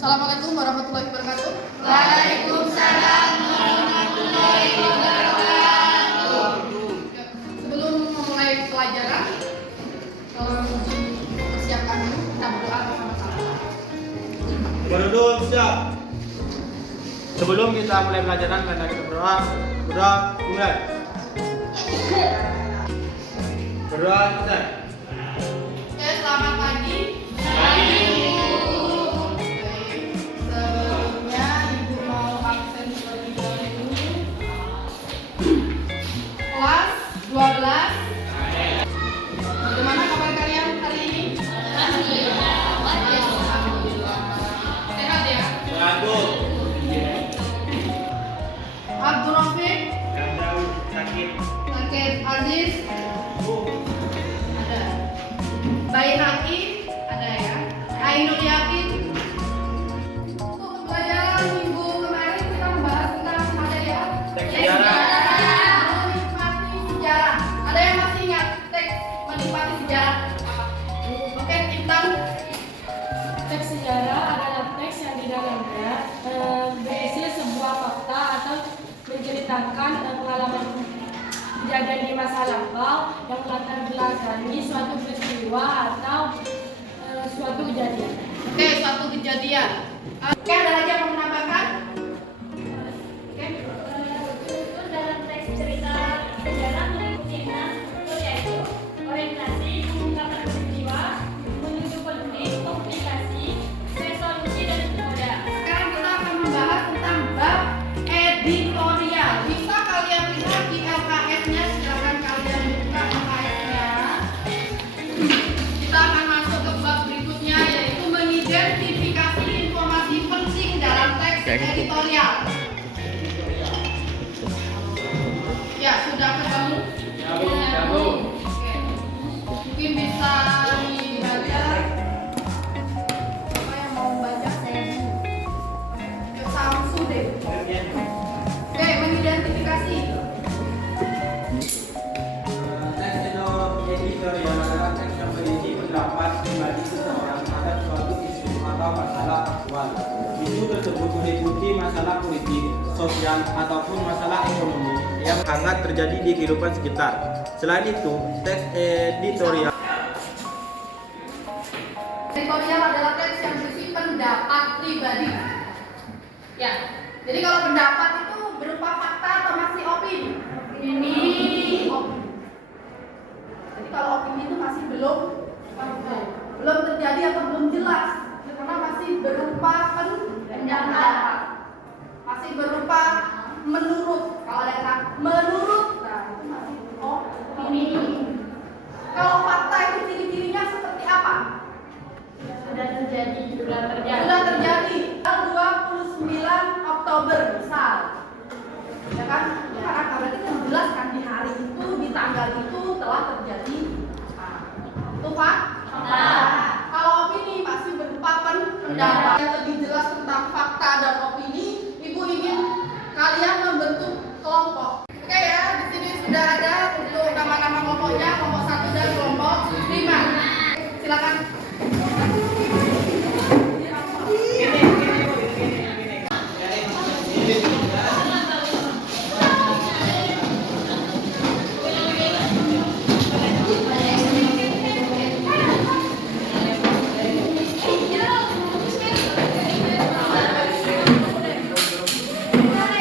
Assalamualaikum warahmatullahi wabarakatuh. Waalaikumsalam warahmatullahi wabarakatuh. Sebelum memulai pelajaran, persiapkan dulu, kita berdoa bersama-sama. Berdua siap. Sebelum kita mulai pelajaran, mari kita berdoa. Berdoa mulai. Berdoa selesai. Oke, selamat pagi. Sebelumnya Ibu mau absen terlebih dahulu. Kelas 12. Bagaimana kabar kalian hari ini? Alhamdulillah. Sehat ya? Bagus. Abdul Rafiq, Sakit. Sakit Aziz, ada. Bayi Hakim, ada ya. Ainul Yakin. Untuk pelajaran minggu kemarin kita membahas tentang materi apa? Teks sejarah. Menikmati sejarah. Ada yang masih ingat teks menikmati sejarah? Oke, Intan. Teks sejarah adalah teks yang di dalamnya berisi sebuah fakta atau menceritakan pengalaman kejadian di masa lampau yang melatar belakangi suatu peristiwa atau suatu kejadian. Oke, suatu kejadian. Oke, ada lagi yang mau menambahkan? Oke. Struktur dalam teks cerita sejarah meliputi 6 struktur, yaitu orientasi, pengungkapan peristiwa, menuju konflik, komplikasi, resolusi, dan pemuda. Sekarang kita akan membahas tentang bab editorial. Bisa kalian lihat di LKS-nya, silakan kalian buka LKS-nya. Kita akan masuk ke bab berikutnya, yaitu mengidentifikasi informasi penting dalam teks editorial. Ya, sudah ketemu? Oke. Mungkin bisa dibaca. Siapa yang mau membaca? Samsudin. Oke, mengidentifikasi. Teks editorial adalah teks yang berisi pendapat pribadi seseorang terhadap suatu isu atau masalah aktual. Isu tersebut meliputi masalah politik, sosial, ataupun masalah ekonomi yang hangat terjadi di kehidupan sekitar. Selain itu, teks editorial Editorial adalah teks yang berisi pendapat pribadi. Ya, jadi kalau pendapat itu berupa fakta atau masih opini? Opini. Jadi kalau opini itu masih belum terjadi atau belum jelas, karena masih berupa pendapat, masih berupa menurut. Kalau ada kata menurut, nah itu masih opini. Kalau fakta itu ciri-cirinya seperti apa? Sudah terjadi. Sudah terjadi. Tanggal 29 Oktober misal. Ya kan? Karena berarti kan jelas kan di hari itu, di tanggal itu telah terjadi apa? Itu fakta. Kalau opini masih berupa pendapat. Yang lebih jelas tentang fakta dan opini, Ibu ingin kalian membentuk kelompok. Oke ya, di sini sudah ada untuk nama-nama kelompoknya, kelompok 1 dan kelompok 5. Silakan.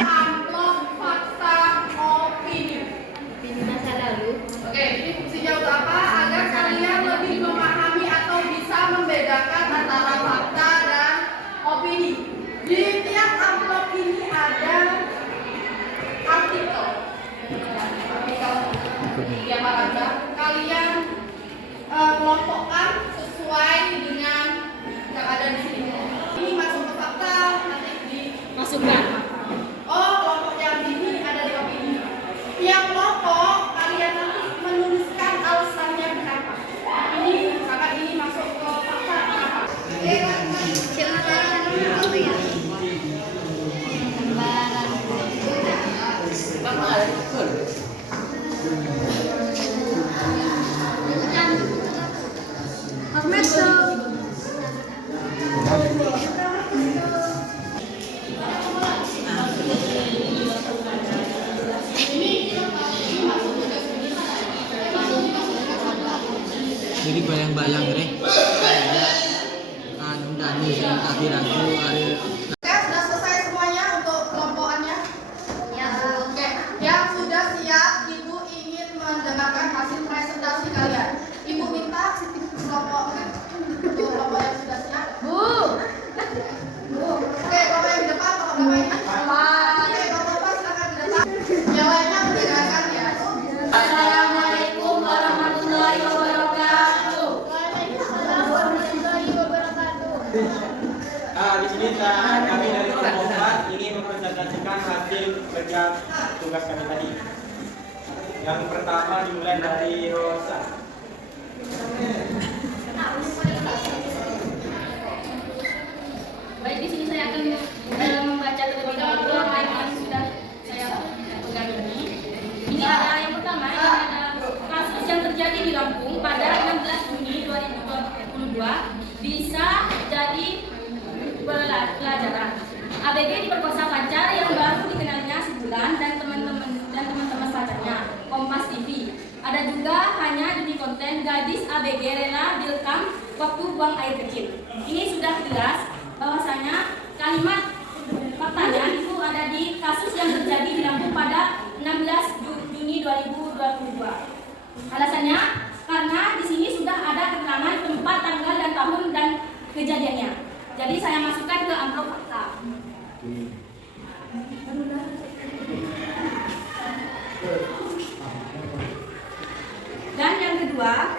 Amplop fakta opini. Masa lalu. Oke, ini fungsinya untuk apa? Agar kalian lebih memahami atau bisa membedakan antara fakta dan opini. Di tiap amplop ini ada artikel. Tiap paragraf kalian kelompokkan sesuai dengan yang ada di sini. Ini masuk ke fakta, nanti di Masukkan. oh, kelompok yang ini ada di opini. Tiap kelompok kalian nanti menuliskan alasannya kenapa. Ini misalkan ini masuk ke fakta kenapa. Silakan. Apa ya? Masuk. jadi bayang-bayang deh kayak anu Dani tadi ragu ada. Oke, sudah selesai semuanya untuk kelompokannya? Ya. Oke, yang sudah siap, Ibu ingin mendengarkan hasil presentasi kalian. Ibu minta kelompok yang sudah siap. Bu. Oke, kelompok yang di depan, kelompok ini. Oke, kelompok silakan di depan. Yang lainnya mendengarkan ya. Assalamualaikum warahmatullahi wabarakatuh. Waalaikumsalam warahmatullahi wabarakatuh. Di sini kami dari kelompok 4 ingin mempresentasikan hasil kerja tugas kami tadi. Yang pertama dimulai dari Rosa. Baik, di sini saya akan membaca terlebih dahulu apa yang sudah saya pegang ini. Ini ada yang pertama, ini ada kasus yang terjadi di Lampung pada 16 Juni 2022 bisa jadi pelajaran. ABG diperkosa pacar yang baru dikenalnya sebulan dan teman-teman pacarnya. Kompas TV. Ada juga hanya di konten gadis ABG rela direkam waktu buang air kecil. Ini sudah jelas bahwasanya kalimat faktanya itu ada di kasus yang terjadi di Lampung pada 16 Juni 2022. Alasannya karena di sini sudah ada keterangan tempat, tanggal dan tahun dan kejadiannya. Jadi saya masukkan ke amplop fakta. Dan yang kedua,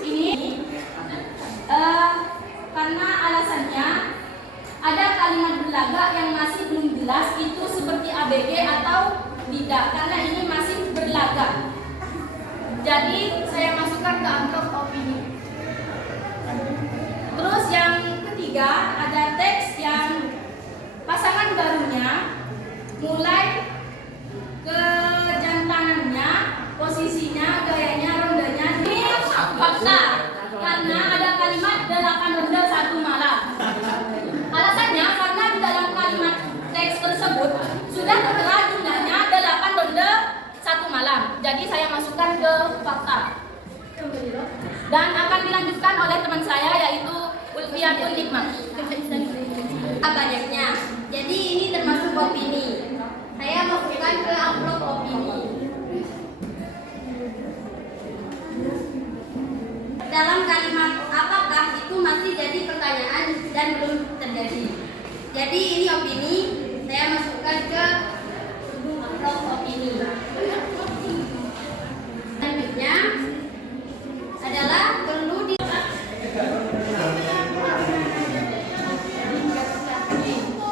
ini karena alasannya ada kalimat berlaga yang masih belum jelas itu seperti ABG atau tidak, karena ini masih berlaga. Jadi saya masukkan ke amplop opini. Terus yang ketiga ada teks yang pasangan barunya mulai kejantanannya, posisinya, gayanya, rondanya. Ini fakta karena ada kalimat 8 ronde 1 malam. Alasannya karena di dalam kalimat teks tersebut sudah tertera jumlahnya 8 ronde 1 malam. Jadi saya masukkan ke fakta. Dan akan dilanjutkan oleh teman saya yaitu Ulfiatul Hikmah. Banyaknya. Jadi ini termasuk opini. Saya masukkan ke amplop opini. Dalam kalimat apakah itu masih jadi pertanyaan dan belum terjadi. Jadi ini opini, saya masukkan ke amplop opini. Selanjutnya adalah perlu di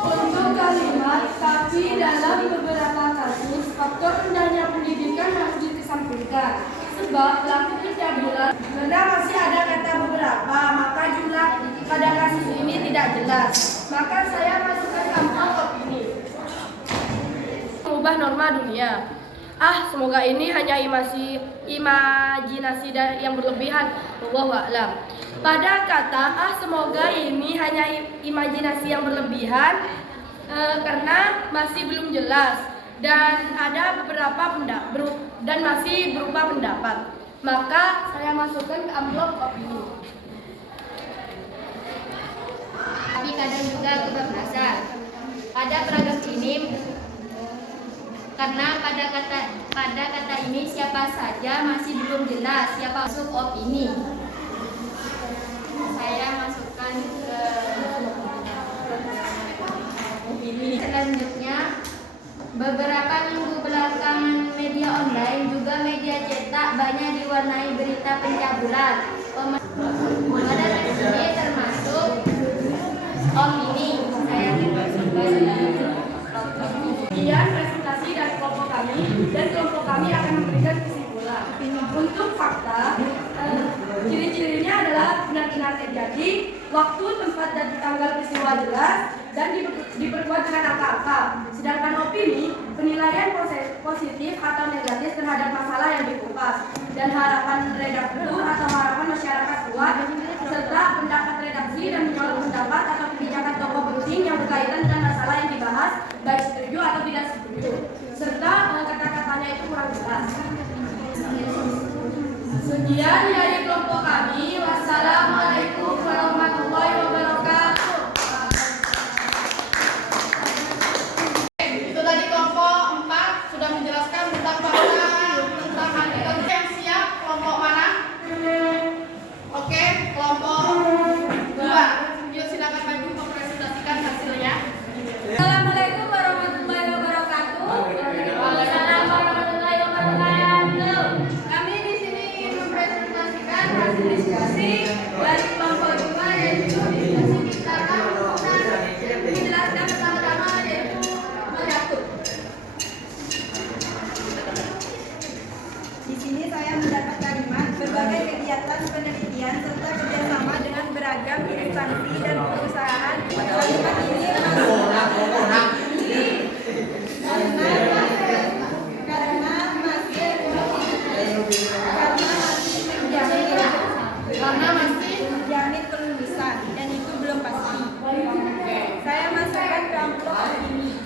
Untuk kalimat tapi dalam beberapa kasus faktor rendahnya pendidikan harus dikesampingkan sebab pelaku pencabulan karena masih ada kata beberapa maka jumlah pada kasus ini tidak jelas, maka saya masukkan amplop opini. Mengubah norma dunia. Semoga ini hanya imajinasi yang berlebihan. Wallahu a'lam. Pada kata semoga ini hanya imajinasi yang berlebihan karena masih belum jelas dan ada beberapa dan masih berupa pendapat. Maka saya masukkan ke amplop opini. tapi kadang juga kebablasan. Pada paragraf ini karena pada kata ini siapa saja masih belum jelas siapa masuk opini. Saya masukkan ke opini. Selanjutnya, beberapa minggu belakangan media online juga media cetak banyak diwarnai berita pencabulan. Pada teks ini termasuk opini. Saya Kemudian presentasi dari kelompok kami dan kelompok kami akan memberikan kesimpulan. Untuk fakta, ciri-cirinya adalah benar-benar terjadi, waktu, tempat, dan tanggal peristiwa jelas, dan diperkuat dengan angka-angka. Sedangkan opini, penilaian positif atau negatif terhadap masalah yang dikupas, dan harapan redaktur atau harapan masyarakat luas, serta pendapat redaksi dan menolak pendapat atau kebijakan tokoh penting yang berkaitan dengan masalah yang dibahas, baik setuju atau tidak setuju, serta kata-katanya itu kurang jelas. Sekian dari kelompok kami. Wassalamualaikum warahmatullahi wabarakatuh. Itu tadi kelompok 4 sudah menjelaskan tentang bahasa tentang hakikat. Yang siap kelompok mana? Oke, kelompok 2. Yuk silakan maju mempresentasikan hasilnya. Assalamualaikum warahmatullahi wabarakatuh. Waalaikumsalam warahmatullahi wabarakatuh. Kami di sini mempresentasikan hasil diskusi dari kelompok 2 yaitu diskusi ciptakan dan menjelaskan pertama-tama yaitu menyatu. Di sini saya mendapat kalimat berbagai kegiatan penelitian serta kerjasama dengan beragam instansi dan perusahaan. Kalimat ini karena masih menjamin kelulusan dan itu belum pasti. Saya masukkan ke amplop ini.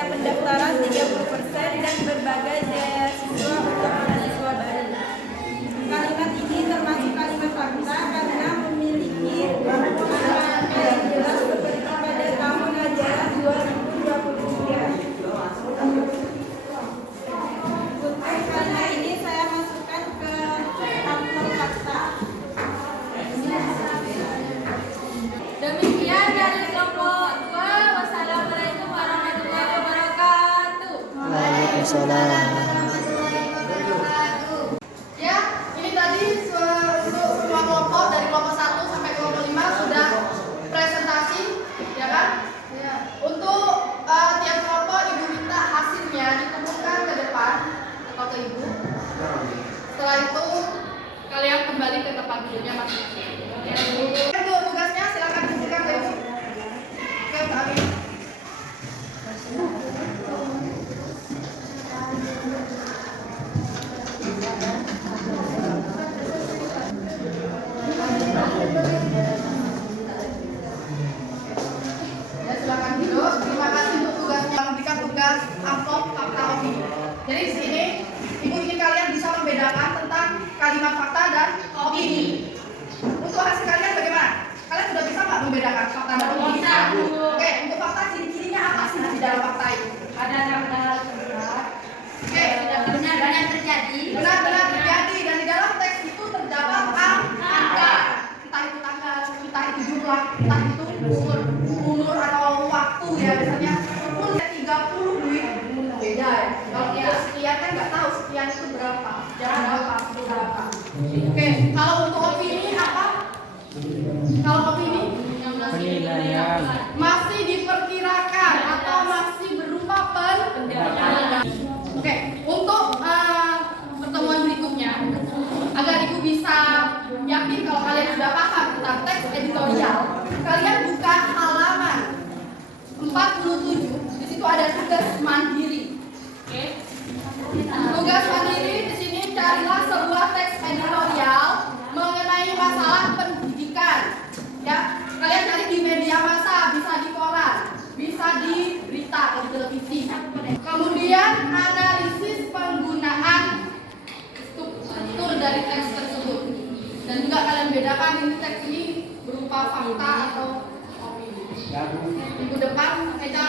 Pendaftaran 30% dan berbagai beasiswa untuk mahasiswa baru. Kalimat ini termasuk kalimat fakta karena memiliki angka yang jelas seperti pada tahun ajaran 2023. Untuk kalimat ini saya masukkan ke amplop fakta. Demikian dari kelompok 2. Wassalamualaikum warahmatullahi wabarakatuh. Ya, ini tadi untuk semua kelompok dari kelompok 1 sampai kelompok 5 sudah presentasi, ya kan? Ya. Untuk tiap kelompok ibu minta hasilnya dikumpulkan ke depan atau ke ibu. Setelah itu kalian kembali ke tempat duduknya masing-masing. Ya, untuk tugasnya silakan kumpulkan ke ibu. Oke, Pak Amin. Ya, silakan duduk. Terima kasih untuk tugasnya memberikan tugas amplop fakta opini. Jadi di sini ibu ingin kalian bisa membedakan tentang kalimat fakta dan opini. Untuk hasil kalian bagaimana? Kalian sudah bisa nggak membedakan fakta dan opini? Bisa, Bu. Oke, untuk fakta ciri-cirinya apa sih di dalam fakta itu? Ada tanggal benar. Oke, Benar-benar terjadi. benar-benar terjadi dan di dalam teks itu terdapat angka. Entah itu tanggal, entah itu jumlah, entah itu umur atau waktu ya biasanya. Pun 30 duit beda ya. Kalau kita sekian kan nggak tahu sekian itu berapa, jangan berapa. Oke, kalau untuk opini apa? Kalau opini Penilaian. masih diperkirakan atau masih berupa pendapat. Oke, untuk pertemuan berikutnya agar ibu bisa yakin kalau kalian sudah paham tentang teks editorial, kalian buka halaman 47. Di situ ada tugas mandiri. Oke. Tugas mandiri di sini carilah sebuah teks editorial mengenai masalah pendidikan. Ya, kalian cari di media massa, bisa di koran, bisa di berita atau di televisi. Kemudian analisis penggunaan struktur dari teks tersebut. Dan juga kalian bedakan ini teks ini berupa fakta atau opini. Minggu depan kita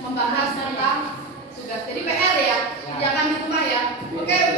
membahas tentang tugas. Jadi PR ya, jangan di rumah ya. Oke.